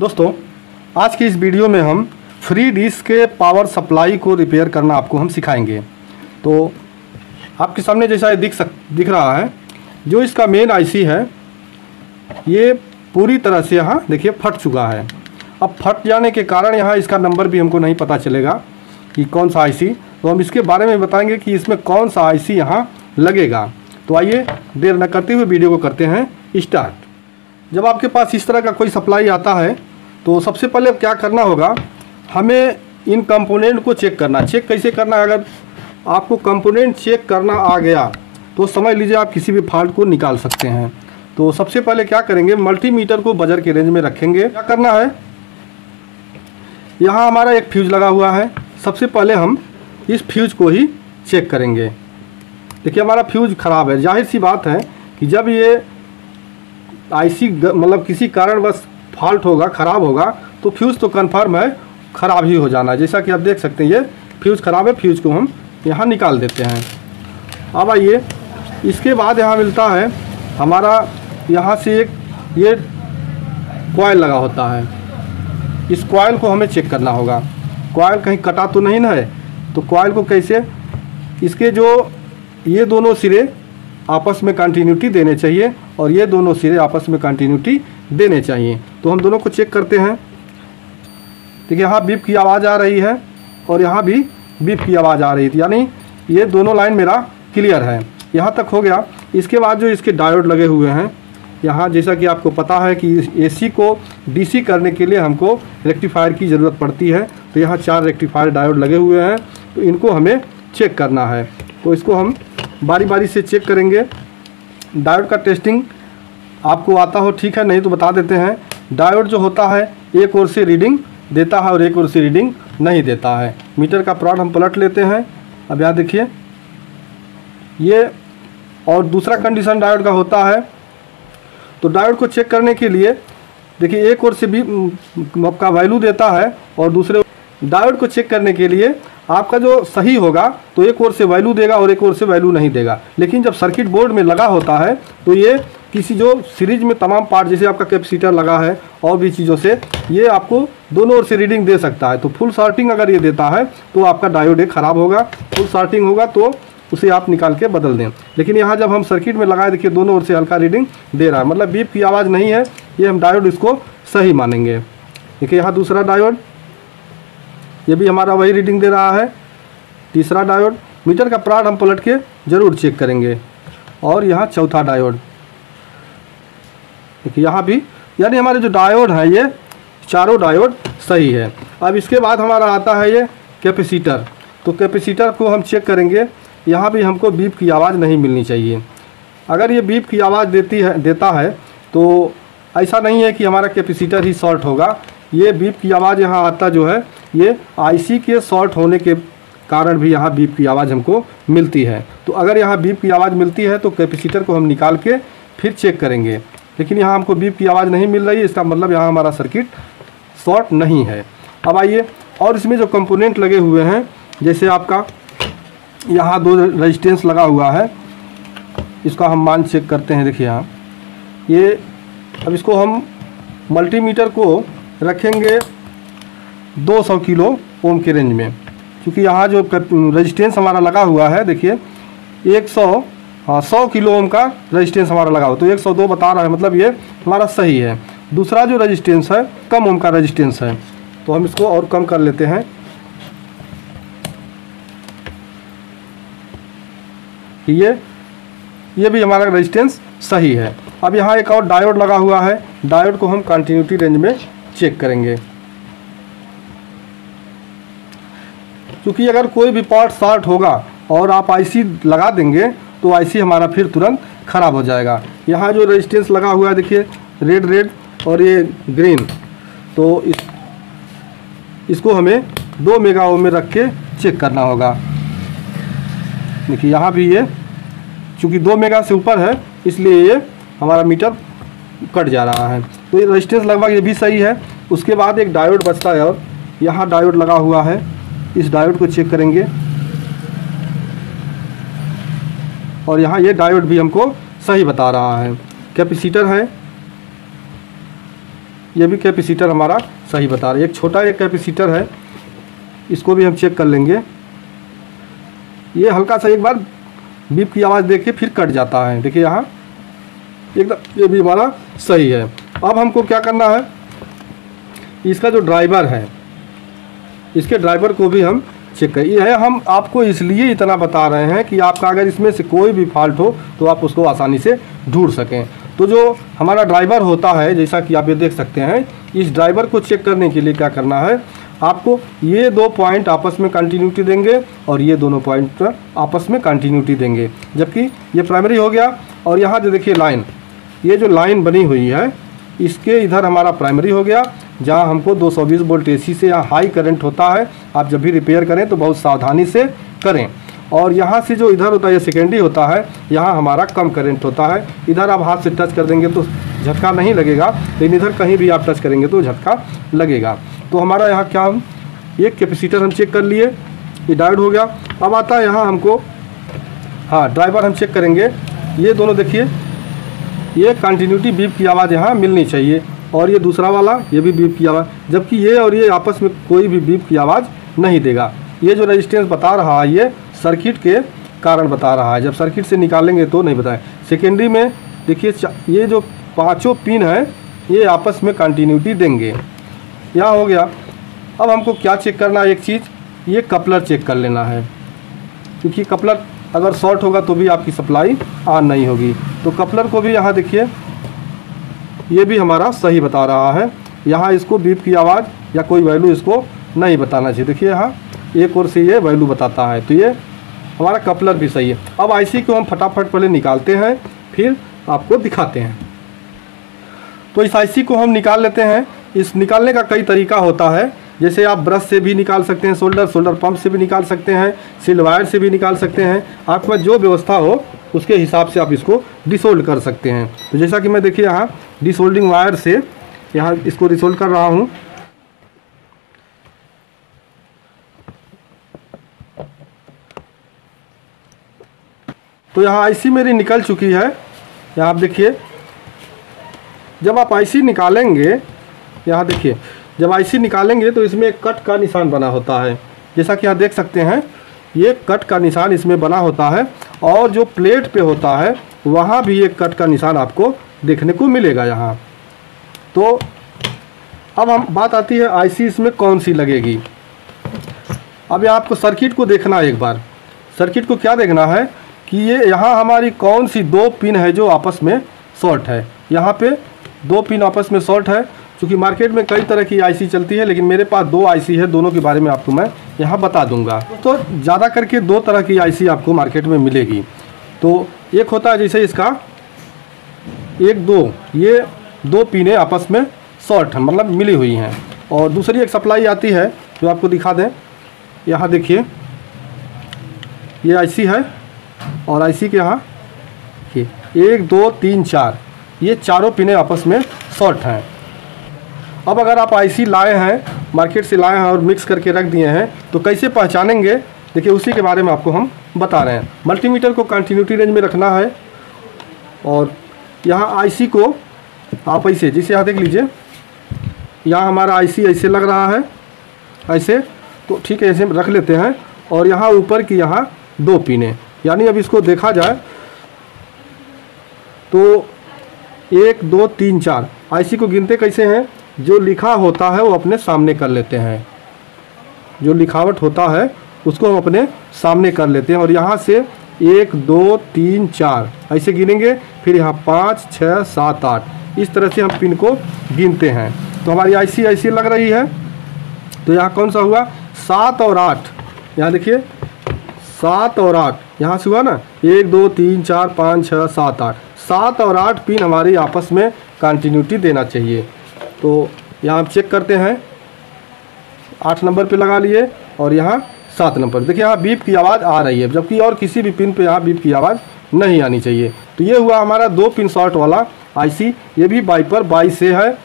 दोस्तों, आज की इस वीडियो में हम फ्री डिश के पावर सप्लाई को रिपेयर करना आपको हम सिखाएंगे। तो आपके सामने जैसा ये दिख रहा है, जो इसका मेन आईसी है ये पूरी तरह से यहाँ देखिए फट चुका है। अब फट जाने के कारण यहाँ इसका नंबर भी हमको नहीं पता चलेगा कि कौन सा आईसी, तो हम इसके बारे में बताएंगे कि इसमें कौन सा आईसी यहाँ लगेगा। तो आइए देर न करते हुए वीडियो को करते हैं स्टार्ट। जब आपके पास इस तरह का कोई सप्लाई आता है तो सबसे पहले क्या करना होगा, हमें इन कंपोनेंट को चेक करना। चेक कैसे करना है, अगर आपको कंपोनेंट चेक करना आ गया तो समझ लीजिए आप किसी भी फॉल्ट को निकाल सकते हैं। तो सबसे पहले क्या करेंगे, मल्टीमीटर को बजर के रेंज में रखेंगे। क्या करना है, यहाँ हमारा एक फ्यूज लगा हुआ है। सबसे पहले हम इस फ्यूज को ही चेक करेंगे। देखिए हमारा फ्यूज ख़राब है। जाहिर सी बात है कि जब ये आईसी मतलब किसी कारणवश फॉल्ट होगा, ख़राब होगा, तो फ्यूज़ तो कन्फर्म है ख़राब ही हो जाना। जैसा कि आप देख सकते हैं ये फ्यूज़ ख़राब है। फ्यूज़ को हम यहाँ निकाल देते हैं। अब आइए, इसके बाद यहाँ मिलता है हमारा यहाँ से एक ये कॉइल लगा होता है। इस कॉइल को हमें चेक करना होगा, कॉइल कहीं कटा तो नहीं ना है। तो कॉइल को कैसे, इसके जो ये दोनों सिरे आपस में कंटिन्यूटी देने चाहिए और ये दोनों सिरे आपस में कंटिन्यूटी देने चाहिए। तो हम दोनों को चेक करते हैं। देखिए यहाँ बीप की आवाज़ आ रही है और यहाँ भी बीप की आवाज़ आ रही थी, यानी ये दोनों लाइन मेरा क्लियर है। यहाँ तक हो गया। इसके बाद जो इसके डायोड लगे हुए हैं यहाँ, जैसा कि आपको पता है कि एसी को डीसी करने के लिए हमको रेक्टिफायर की ज़रूरत पड़ती है। तो यहाँ 4 रेक्टिफायर डायोड लगे हुए हैं, तो इनको हमें चेक करना है। तो इसको हम बारी बारी से चेक करेंगे। डायोड का टेस्टिंग आपको आता हो ठीक है, नहीं तो बता देते हैं। डायोड जो होता है एक ओर से रीडिंग देता है और एक ओर से रीडिंग नहीं देता है। मीटर का प्लॉट हम पलट लेते हैं। अब यहाँ देखिए ये, और दूसरा कंडीशन डायोड का होता है। तो डायोड को चेक करने के लिए देखिए एक ओर से भी आपका वैल्यू देता है और दूसरे डायोड को चेक करने के लिए आपका जो सही होगा तो एक ओर से वैल्यू देगा और एक ओर से वैल्यू नहीं देगा। लेकिन जब सर्किट बोर्ड में लगा होता है तो ये किसी जो सीरीज में तमाम पार्ट, जैसे आपका कैपेसिटर लगा है और भी चीज़ों से, ये आपको दोनों ओर से रीडिंग दे सकता है। तो फुल शॉर्टिंग अगर ये देता है तो आपका डायोड ख़राब होगा। फुल शॉर्टिंग होगा तो उसे आप निकाल के बदल दें। लेकिन यहाँ जब हम सर्किट में लगाए, देखिए दोनों ओर से हल्का रीडिंग दे रहा है, मतलब बीप की आवाज़ नहीं है, ये हम डायोड इसको सही मानेंगे। देखिए यहाँ दूसरा डायोड, ये भी हमारा वही रीडिंग दे रहा है। तीसरा डायोड, मीटर का प्लॉट हम पलट के ज़रूर चेक करेंगे। और यहाँ चौथा डायोड, देखिए यहाँ भी, यानी हमारे जो डायोड हैं ये चारों डायोड सही है। अब इसके बाद हमारा आता है ये कैपेसिटर। तो कैपेसिटर को हम चेक करेंगे। यहाँ भी हमको बीप की आवाज़ नहीं मिलनी चाहिए। अगर ये बीप की आवाज़ देता है तो ऐसा नहीं है कि हमारा कैपेसिटर ही शॉर्ट होगा। ये बीप की आवाज़ यहाँ आता जो है ये आईसी के शॉर्ट होने के कारण भी यहाँ बीप की आवाज़ हमको मिलती है। तो अगर यहाँ बीप की आवाज़ मिलती है तो कैपेसिटर को हम निकाल के फिर चेक करेंगे। लेकिन यहाँ हमको बीप की आवाज़ नहीं मिल रही है, इसका मतलब यहाँ हमारा सर्किट शॉर्ट नहीं है। अब आइए, और इसमें जो कंपोनेंट लगे हुए हैं, जैसे आपका यहाँ 2 रेजिस्टेंस लगा हुआ है, इसका हम मान चेक करते हैं। देखिए यहाँ ये, अब इसको हम मल्टीमीटर को रखेंगे 200 किलो ओम के रेंज में, क्योंकि यहाँ जो रेजिस्टेंस हमारा लगा हुआ है, देखिए 100 किलो ओम का रेजिस्टेंस हमारा लगा हुआ, तो 102 बता रहा है, मतलब ये हमारा सही है। दूसरा जो रेजिस्टेंस है कम ओम का रेजिस्टेंस है, तो हम इसको और कम कर लेते हैं। ये भी हमारा रेजिस्टेंस सही है। अब यहाँ एक और डायोड लगा हुआ है, डायोड को हम कंटिन्यूटी रेंज में चेक करेंगे। क्योंकि अगर कोई भी पार्ट शॉर्ट होगा और आप आईसी लगा देंगे तो आईसी हमारा फिर तुरंत ख़राब हो जाएगा। यहाँ जो रेजिस्टेंस लगा हुआ है देखिए रेड और ये ग्रीन, तो इसको हमें 2 मेगा ओम में रख के चेक करना होगा। देखिए यहाँ भी ये चूँकि 2 मेगा से ऊपर है इसलिए ये हमारा मीटर कट जा रहा है। तो ये रेजिस्टेंस लगभग ये भी सही है। उसके बाद एक डायोड बचता है और यहाँ डायोड लगा हुआ है, इस डायोड को चेक करेंगे। और यहाँ ये डायोड भी हमको सही बता रहा है। कैपेसिटर है, ये भी कैपेसिटर हमारा सही बता रहा है। एक छोटा एक कैपेसिटर है, इसको भी हम चेक कर लेंगे। ये हल्का सा एक बार बीप की आवाज़ देखिए फिर कट जाता है, देखिए यहाँ एकदम, ये भी हमारा सही है। अब हमको क्या करना है, इसका जो ड्राइवर है, इसके ड्राइवर को भी हम चेक करें। यह हम आपको इसलिए इतना बता रहे हैं कि आपका अगर इसमें से कोई भी फॉल्ट हो तो आप उसको आसानी से ढूंढ सकें। तो जो हमारा ड्राइवर होता है, जैसा कि आप ये देख सकते हैं, इस ड्राइवर को चेक करने के लिए क्या करना है, आपको ये 2 पॉइंट आपस में कंटिन्यूटी देंगे और ये दोनों पॉइंट आपस में कंटिन्यूटी देंगे। जबकि ये प्राइमरी हो गया और यहाँ जो देखिए लाइन, ये जो लाइन बनी हुई है इसके इधर हमारा प्राइमरी हो गया, जहाँ हमको 220 वोल्ट AC से यहाँ हाई करंट होता है। आप जब भी रिपेयर करें तो बहुत सावधानी से करें। और यहाँ से जो इधर होता है ये सेकेंडरी होता है, यहाँ हमारा कम करंट होता है। इधर आप हाथ से टच कर देंगे तो झटका नहीं लगेगा, लेकिन इधर कहीं भी आप टच करेंगे तो झटका लगेगा। तो हमारा यहाँ क्या, हम एक कैपेसिटर हम चेक कर लिए, ये डायोड हो गया। अब आता है यहाँ हमको, हाँ ड्राइवर हम चेक करेंगे। ये दोनों देखिए, ये कंटिन्यूटी बीप की आवाज़ यहाँ मिलनी चाहिए और ये दूसरा वाला ये भी बीप की आवाज़, जबकि ये और ये आपस में कोई भी बीप की आवाज़ नहीं देगा। ये जो रेजिस्टेंस बता रहा है ये सर्किट के कारण बता रहा है, जब सर्किट से निकालेंगे तो नहीं बताए। सेकेंडरी में देखिए ये जो 5 पिन है ये आपस में कंटिन्यूटी देंगे। यहाँ हो गया। अब हमको क्या चेक करना है, एक चीज़, ये कपलर चेक कर लेना है, क्योंकि कपलर अगर शॉर्ट होगा तो भी आपकी सप्लाई ऑन नहीं होगी। तो कपलर को भी यहाँ देखिए, ये भी हमारा सही बता रहा है। यहाँ इसको बीप की आवाज़ या कोई वैल्यू इसको नहीं बताना चाहिए। देखिए यहाँ एक ओर से ये वैल्यू बताता है, तो ये हमारा कपलर भी सही है। अब IC को हम फटाफट पहले निकालते हैं, फिर आपको दिखाते हैं। तो इस IC को हम निकाल लेते हैं। इस निकालने का कई तरीका होता है, जैसे आप ब्रश से भी निकाल सकते हैं, सोल्डर पंप से भी निकाल सकते हैं, सील वायर से भी निकाल सकते हैं। आपके पास जो व्यवस्था हो उसके हिसाब से आप इसको डिसोल्ड कर सकते हैं। तो जैसा कि मैं देखिए यहाँ डिसोल्डिंग वायर से यहाँ इसको डिसोल्ड कर रहा हूँ। तो यहाँ IC मेरी निकल चुकी है। यहाँ आप देखिए, जब आप IC निकालेंगे, यहाँ देखिए जब IC निकालेंगे तो इसमें एक कट का निशान बना होता है, जैसा कि आप देख सकते हैं ये कट का निशान इसमें बना होता है। और जो प्लेट पे होता है वहाँ भी एक कट का निशान आपको देखने को मिलेगा यहाँ। तो अब हम बात आती है IC इसमें कौन सी लगेगी। अब यहाँ आपको सर्किट को देखना है। एक बार सर्किट को क्या देखना है कि ये यहाँ हमारी कौन सी 2 पिन है जो आपस में शॉर्ट है। यहाँ पे 2 पिन आपस में शॉर्ट है। क्योंकि मार्केट में कई तरह की IC चलती है, लेकिन मेरे पास 2 IC है, दोनों के बारे में आपको मैं यहाँ बता दूंगा। तो ज़्यादा करके 2 तरह की IC आपको मार्केट में मिलेगी। तो एक होता है जैसे इसका 1-2, ये 2 पिनें आपस में शॉर्ट हैं, मतलब मिली हुई हैं। और दूसरी एक सप्लाई आती है जो आपको दिखा दें। यहाँ देखिए ये IC है और IC के यहाँ 1 2 3 4, ये चारों पिनें आपस में शॉर्ट हैं। अब अगर आप IC लाए हैं, मार्केट से लाए हैं और मिक्स करके रख दिए हैं, तो कैसे पहचानेंगे, देखिए उसी के बारे में आपको हम बता रहे हैं। मल्टीमीटर को कंटिन्यूटी रेंज में रखना है और यहाँ IC को आप ऐसे, जैसे यहाँ देख लीजिए, यहाँ हमारा IC ऐसे लग रहा है, ऐसे, तो ठीक है ऐसे रख लेते हैं। और यहाँ ऊपर की यहाँ 2 पिनें, यानी अब इसको देखा जाए तो 1 2 3 4। IC को गिनते कैसे हैं, जो लिखा होता है वो अपने सामने कर लेते हैं, जो लिखावट होता है उसको हम अपने सामने कर लेते हैं। और यहाँ से 1 2 3 4 ऐसे गिनेंगे, फिर यहाँ 5 6 7 8, इस तरह से हम पिन को गिनते हैं। तो हमारी IC ऐसी लग रही है। तो यहाँ कौन सा हुआ, 7 और 8, यहाँ देखिए 7 और 8, यहाँ से हुआ ना 1 2 3 4 5 6 7 8, 7 और 8 पिन हमारी आपस में कंटिन्यूटी देना चाहिए। तो यहाँ हम चेक करते हैं, 8 नंबर पे लगा लिए और यहाँ 7 नंबर, देखिए यहाँ बीप की आवाज़ आ रही है, जबकि और किसी भी पिन पे यहाँ बीप की आवाज़ नहीं आनी चाहिए। तो ये हुआ हमारा 2 पिन शॉर्ट वाला IC, ये भी वाइपर 22 से है।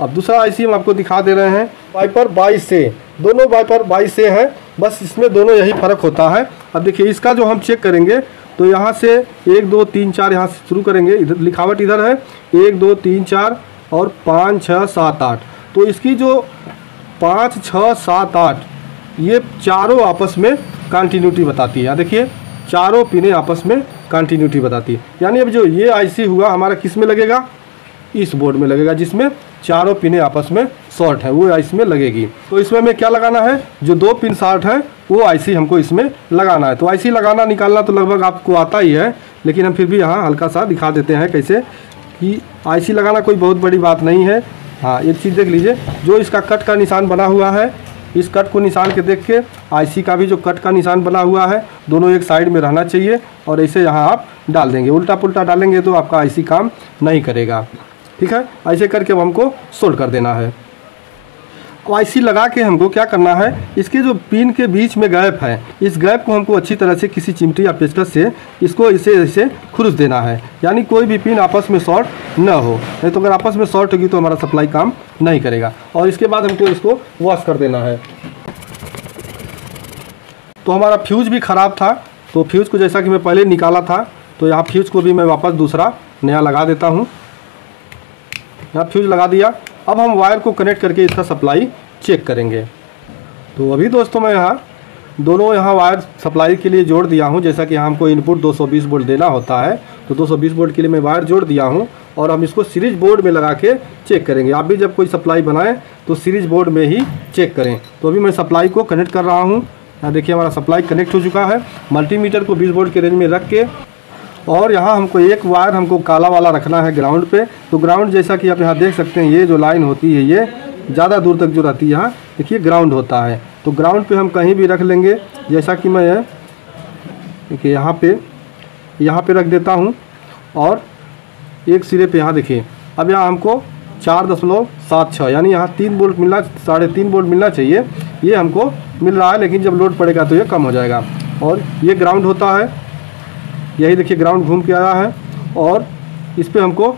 अब दूसरा IC हम आपको दिखा दे रहे हैं, वाइपर 22 से, दोनों वाइपर 22 से है, बस इसमें दोनों यही फ़र्क होता है। अब देखिए इसका जो हम चेक करेंगे तो यहाँ से 1 2 3 4 यहाँ से शुरू करेंगे, इधर लिखावट इधर है 1 2 3 4, और 5 6 7 8। तो इसकी जो 5 6 7 8 ये चारों आपस में कंटिन्यूटी बताती है। देखिए चारों पिने आपस में कंटिन्यूटी बताती है। यानी अब जो ये आईसी हुआ हमारा किस में लगेगा, इस बोर्ड में लगेगा जिसमें चारों पिने आपस में शॉर्ट है, वो आईसी में लगेगी। तो इसमें हमें क्या लगाना है, जो 2 पिन शॉर्ट है वो आईसी हमको इसमें लगाना है। तो आईसी लगाना निकालना तो लगभग आपको आता ही है, लेकिन हम फिर भी यहाँ हल्का सा दिखा देते हैं कैसे कि आईसी लगाना कोई बहुत बड़ी बात नहीं है। हाँ एक चीज़ देख लीजिए, जो इसका कट का निशान बना हुआ है, इस कट को निशान के देख के आईसी का भी जो कट का निशान बना हुआ है दोनों एक साइड में रहना चाहिए। और ऐसे यहाँ आप डाल देंगे, उल्टा पुल्टा डालेंगे तो आपका आईसी काम नहीं करेगा। ठीक है, ऐसे करके अब हमको सोल्ड कर देना है। आईसी लगा के हमको क्या करना है, इसके जो पिन के बीच में गैप है, इस गैप को हमको अच्छी तरह से किसी चिमटी या पेचकस से इसको इसे खुरस देना है। यानी कोई भी पिन आपस में शॉर्ट न हो, नहीं तो अगर आपस में शॉर्ट होगी तो हमारा सप्लाई काम नहीं करेगा। और इसके बाद हमको इसको वॉश कर देना है। तो हमारा फ्यूज भी ख़राब था, तो फ्यूज को जैसा कि मैं पहले निकाला था, तो यहाँ फ्यूज को भी मैं वापस दूसरा नया लगा देता हूँ। यहाँ फ्यूज लगा दिया। अब हम वायर को कनेक्ट करके इसका सप्लाई चेक करेंगे। तो अभी दोस्तों मैं यहाँ दोनों वायर सप्लाई के लिए जोड़ दिया हूँ। जैसा कि यहाँ हमको इनपुट 220 वोल्ट देना होता है, तो 220 वोल्ट के लिए मैं वायर जोड़ दिया हूँ। और हम इसको सीरीज बोर्ड में लगा के चेक करेंगे। आप भी जब कोई सप्लाई बनाएं तो सीरीज बोर्ड में ही चेक करें। तो अभी मैं सप्लाई को कनेक्ट कर रहा हूँ। यहाँ देखिए हमारा सप्लाई कनेक्ट हो चुका है। मल्टीमीटर को 20 वोल्ट के रेंज में रख के, और यहाँ हमको एक वायर हमको काला वाला रखना है ग्राउंड पे। तो ग्राउंड जैसा कि आप यहाँ देख सकते हैं, ये जो लाइन होती है ये ज़्यादा दूर तक जो रहती है यहाँ देखिए ग्राउंड होता है। तो ग्राउंड पे हम कहीं भी रख लेंगे, जैसा कि मैं देखिए यहाँ पे रख देता हूँ। और एक सिरे पे यहाँ देखिए, अब यहाँ हमको 4.76 यानी यहाँ 3 वोल्ट मिलना, 3.5 वोल्ट मिलना चाहिए, ये हमको मिल रहा है। लेकिन जब लोड पड़ेगा तो ये कम हो जाएगा। और ये ग्राउंड होता है, यही देखिए ग्राउंड घूम के आया है। और इस पे हमको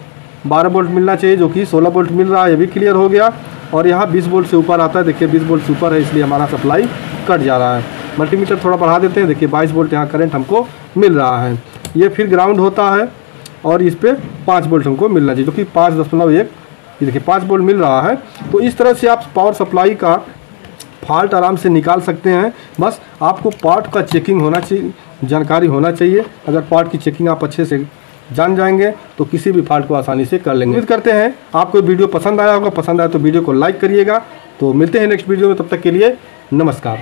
12 वोल्ट मिलना चाहिए, जो कि 16 वोल्ट मिल रहा है, ये भी क्लियर हो गया। और यहाँ 20 वोल्ट से ऊपर आता है, देखिए 20 वोल्ट से ऊपर है, इसलिए हमारा सप्लाई कट जा रहा है। मल्टीमीटर थोड़ा बढ़ा देते हैं, देखिए 22 वोल्ट यहाँ करंट हमको मिल रहा है। ये फिर ग्राउंड होता है और इस पर 5 वोल्ट हमको मिलना चाहिए, जो कि 5.1, ये देखिए 5 वोल्ट मिल रहा है। तो इस तरह से आप पावर सप्लाई का फॉल्ट आराम से निकाल सकते हैं। बस आपको पार्ट का चेकिंग होना चाहिए, जानकारी होना चाहिए। अगर पार्ट की चेकिंग आप अच्छे से जान जाएंगे तो किसी भी फॉल्ट को आसानी से कर लेंगे। उम्मीद करते हैं आपको वीडियो पसंद आया होगा। पसंद आया तो वीडियो को लाइक करिएगा। तो मिलते हैं नेक्स्ट वीडियो में, तब तक के लिए नमस्कार।